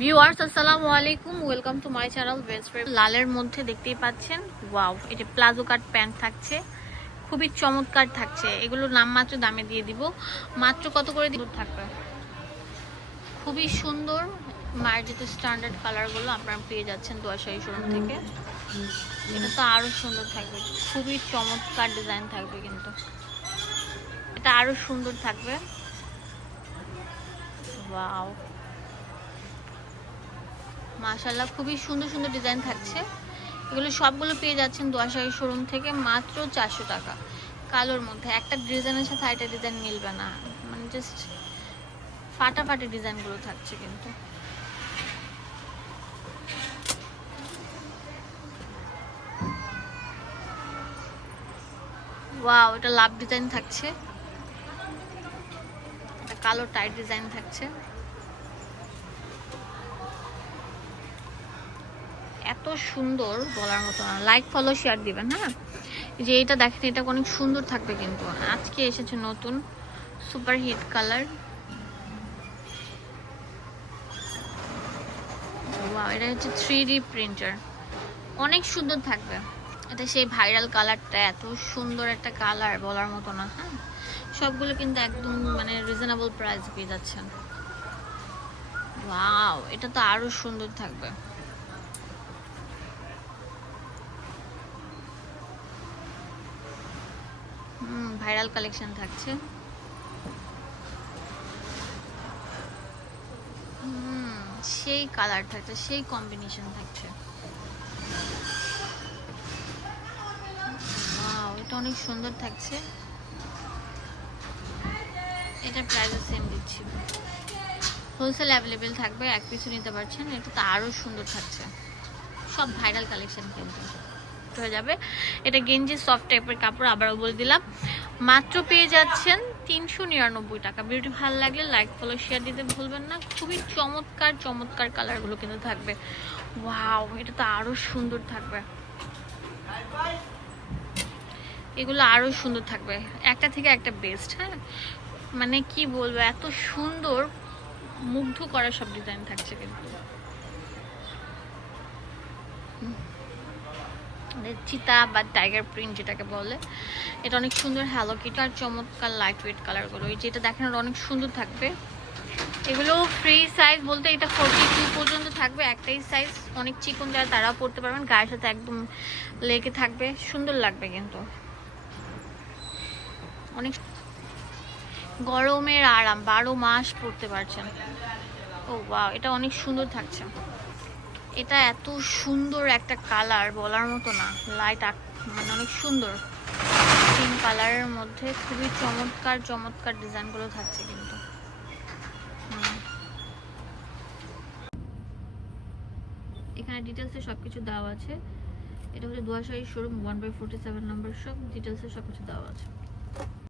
Viewers, আসসালামু আলাইকুম। Welcome to my channel ওয়েস্ট লালের মধ্যে দেখতেই পাচ্ছেন ওয়াও এটা প্লাজো কাট প্যান্ট থাকছে, খুবই চমৎকার থাকছে। এগুলো নামমাত্র দামে দিয়ে দিব। মাত্র কত করে দিব? থাকবে। খুবই সুন্দর মার্জিত স্ট্যান্ডার্ড কালারগুলো আপনারা পেয়ে যাচ্ছেন দোয়াশাহী শোরুম থেকে। এটা তো আরও সুন্দর থাকবে, খুবই চমৎকার ডিজাইন থাকবে কিন্তু। এটা আরও সুন্দর থাকবে। ওয়াও মাশাল্লাহ খুবই সুন্দর সুন্দর ডিজাইন থাকছে। এগুলো সবগুলো পেয়ে যাচ্ছেন দোয়াশাহী শোরুম থেকে মাত্র চারশো টাকা। কালোর মধ্যে, একটা ডিজাইনের সাথে আরেকটা ডিজাইন মিলবে না। মানে জাস্ট ফাটাফাটি ডিজাইনগুলো থাকছে কিন্তু। ওয়াও, এটা লাভ ডিজাইন থাকছে। কালো টাইট ডিজাইন থাকছে। এত সুন্দর বলার মতো না। লাইক ফলো শেয়ার দিবেন হ্যাঁ? যে এটা দেখেন, এটা অনেক সুন্দর থাকবে কিন্তু। আজকে এসেছে নতুন সুপার হিট কালার এটা হচ্ছে থ্রি প্রিন্টার অনেক সুন্দর থাকবে। এটা সেই ভাইরাল কালারটা এত সুন্দর একটা কালার বলার মতো না হ্যাঁ? সবগুলো কিন্তু একদম মানে রিজনেবল প্রাইস পেয়ে যাচ্ছেন। ওয়াও এটা তো আরও সুন্দর থাকবে। ভাইরাল কালেকশন থাকছে। সেই কালার থাকছে, সেই কম্বিনেশন থাকছে। এটা অনেক সুন্দর থাকছে। এটা প্রাইস সেম দিচ্ছি। হোলসেল অ্যাভেলেবেল থাকবে, এক পিছু নিতে পারছেন এটা তো আরও সুন্দর থাকছে। সব ভাইরাল কালেকশন কিন্তু। হয়ে যাবে। এটা গেঞ্জি সফট টাইপের কাপড়, আবারও বলে দিলাম। মাত্র পেয়ে যাচ্ছেন তিনশো নিরানব্বই টাকা। ভিডিওটি ভালো লাগলে লাইক ফলো শেয়ার দিতে ভুলবেন না। খুবই চমৎকার চমৎকার কালারগুলো কিন্তু থাকবে। ওয়াও এটা তো আরও সুন্দর থাকবে। এগুলো আরও সুন্দর থাকবে। একটা থেকে একটা বেস্ট হ্যাঁ? মানে কি বলব, এত সুন্দর, মুগ্ধ করা সব ডিজাইন থাকছে কিন্তু। চিতা বা টাইগার প্রিন্ট যেটাকে বলে, এটা অনেক সুন্দর হ্যালো কিট আর চমৎকার লাইট ওয়েট কালারগুলো এই যেটা দেখানোর অনেক সুন্দর থাকবে। এগুলো ফ্রি সাইজ বলতে এটা ফোরটি টু পর্যন্ত থাকবে। একটাই সাইজ অনেক চিকন যারা তারাও পড়তে পারবেন। গায়ের সাথে একদম লেগে থাকবে। সুন্দর লাগবে কিন্তু। অনেক গরমের আরাম, বারো মাস পড়তে পারছেন। ও বা এটা অনেক সুন্দর থাকছে। এটা এত সুন্দর একটা কালার বলার মতো না। লাইট মানে অনেক সুন্দর। পিঙ্ক কালারের মধ্যে খুবই চমৎকার চমৎকার ডিজাইনগুলো থাকছে কিন্তু। এখানে ডিটেলসে সব কিছু দেওয়া আছে। এটা হচ্ছে Duashahi showroom one by forty seven number সব ডিটেলসে সব কিছু দেওয়া আছে।